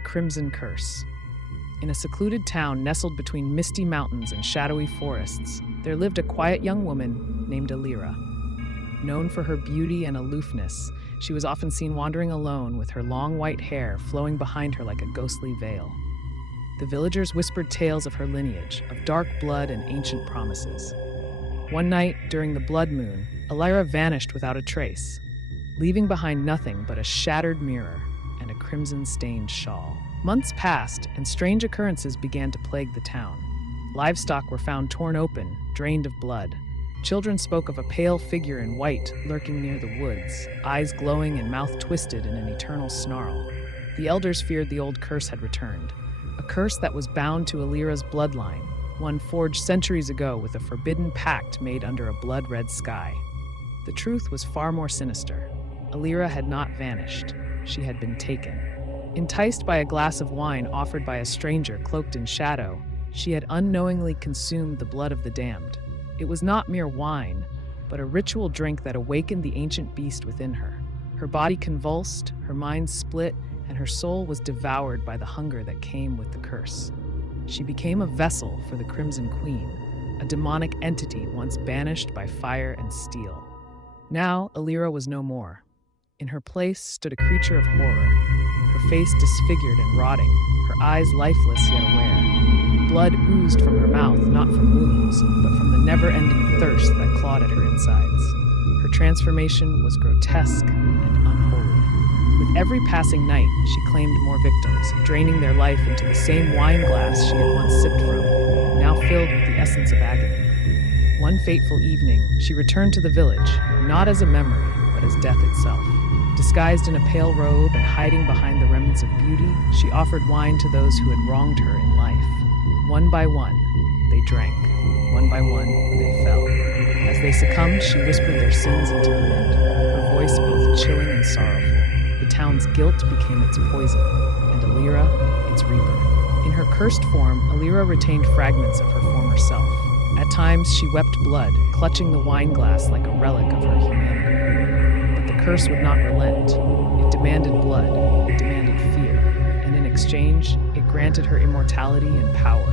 the Crimson Curse. In a secluded town nestled between misty mountains and shadowy forests, there lived a quiet young woman named Alira. Known for her beauty and aloofness, she was often seen wandering alone with her long white hair flowing behind her like a ghostly veil. The villagers whispered tales of her lineage, of dark blood and ancient promises. One night, during the blood moon, Alira vanished without a trace, leaving behind nothing but a shattered mirror and a crimson-stained shawl. Months passed, and strange occurrences began to plague the town. Livestock were found torn open, drained of blood. Children spoke of a pale figure in white lurking near the woods, eyes glowing and mouth twisted in an eternal snarl. The elders feared the old curse had returned, a curse that was bound to Alira's bloodline, one forged centuries ago with a forbidden pact made under a blood-red sky. The truth was far more sinister. Alira had not vanished. She had been taken. Enticed by a glass of wine offered by a stranger cloaked in shadow, she had unknowingly consumed the blood of the damned. It was not mere wine, but a ritual drink that awakened the ancient beast within her. Her body convulsed, her mind split, and her soul was devoured by the hunger that came with the curse. She became a vessel for the Crimson Queen, a demonic entity once banished by fire and steel. Now, Alira was no more. In her place stood a creature of horror, her face disfigured and rotting, her eyes lifeless yet aware. Blood oozed from her mouth, not from wounds, but from the never-ending thirst that clawed at her insides. Her transformation was grotesque and unholy. With every passing night, she claimed more victims, draining their life into the same wine glass she had once sipped from, now filled with the essence of agony. One fateful evening, she returned to the village, not as a memory, but as death itself. Disguised in a pale robe and hiding behind the remnants of beauty, she offered wine to those who had wronged her in life. One by one, they drank. One by one, they fell. As they succumbed, she whispered their sins into the wind, her voice both chilling and sorrowful. The town's guilt became its poison, and Alira, its reaper. In her cursed form, Alira retained fragments of her former self. At times, she wept blood, clutching the wine glass like a relic of her humanity. But the curse would not relent. It demanded blood, it demanded fear, and in exchange, it granted her immortality and power.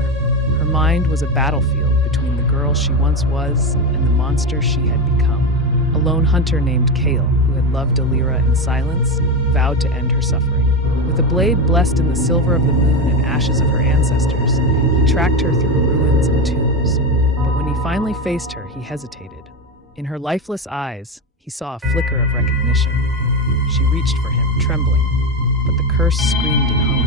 Her mind was a battlefield between the girl she once was and the monster she had become. A lone hunter named Kale, who had loved Alira in silence, vowed to end her suffering. With a blade blessed in the silver of the moon and ashes of her ancestors, he tracked her through ruins and tombs. But when he finally faced her, he hesitated. In her lifeless eyes, he saw a flicker of recognition. She reached for him, trembling, but the curse screamed in hunger.